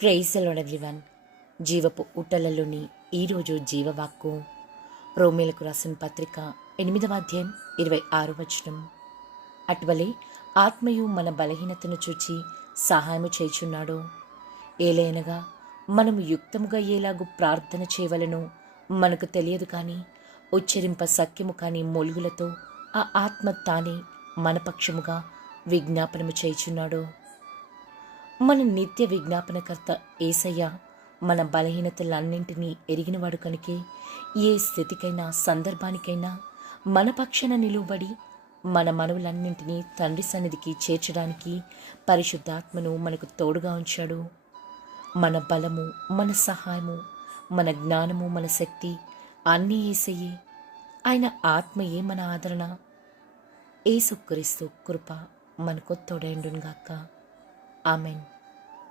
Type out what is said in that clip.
Praise the lord everyone. జీవపు ఊటలలోని ఈరోజు జీవవాక్కు రోమీలకు రాసిన పత్రిక 8వ అధ్యాయం 26వ వచనం. అటువలే ఆత్మయు మన బలహీనతను చూచి సహాయము చేయుచున్నాడు. ఏలైనగా మనము యుక్తముగా ఏలాగు ప్రార్థన చేయవలనో మనకు తెలియదు, కానీ ఉచ్చరింప సఖ్యము కాని మూలుగులతో ఆ ఆత్మ తానే మన పక్షముగా విజ్ఞాపనము చేయుచున్నాడు. మన నిత్య విజ్ఞాపనకర్త యేసయ్య మన బలహీనతలన్నింటినీ ఎరిగినవాడు కనుకే ఏ స్థితికైనా సందర్భానికైనా మన పక్షాన నిలువబడి మన మనవులన్నింటినీ తండ్రి సన్నిధికి చేర్చడానికి పరిశుద్ధాత్మను మనకు తోడుగా ఉంచాడు. మన బలము, మన సహాయము, మన జ్ఞానము, మన శక్తి అన్నీ యేసయ్యే. ఆయన ఆత్మయే మన ఆదరణ. యేసుక్రీస్తు కృప మనకు తోడైండునుగాక. ఆమెన్.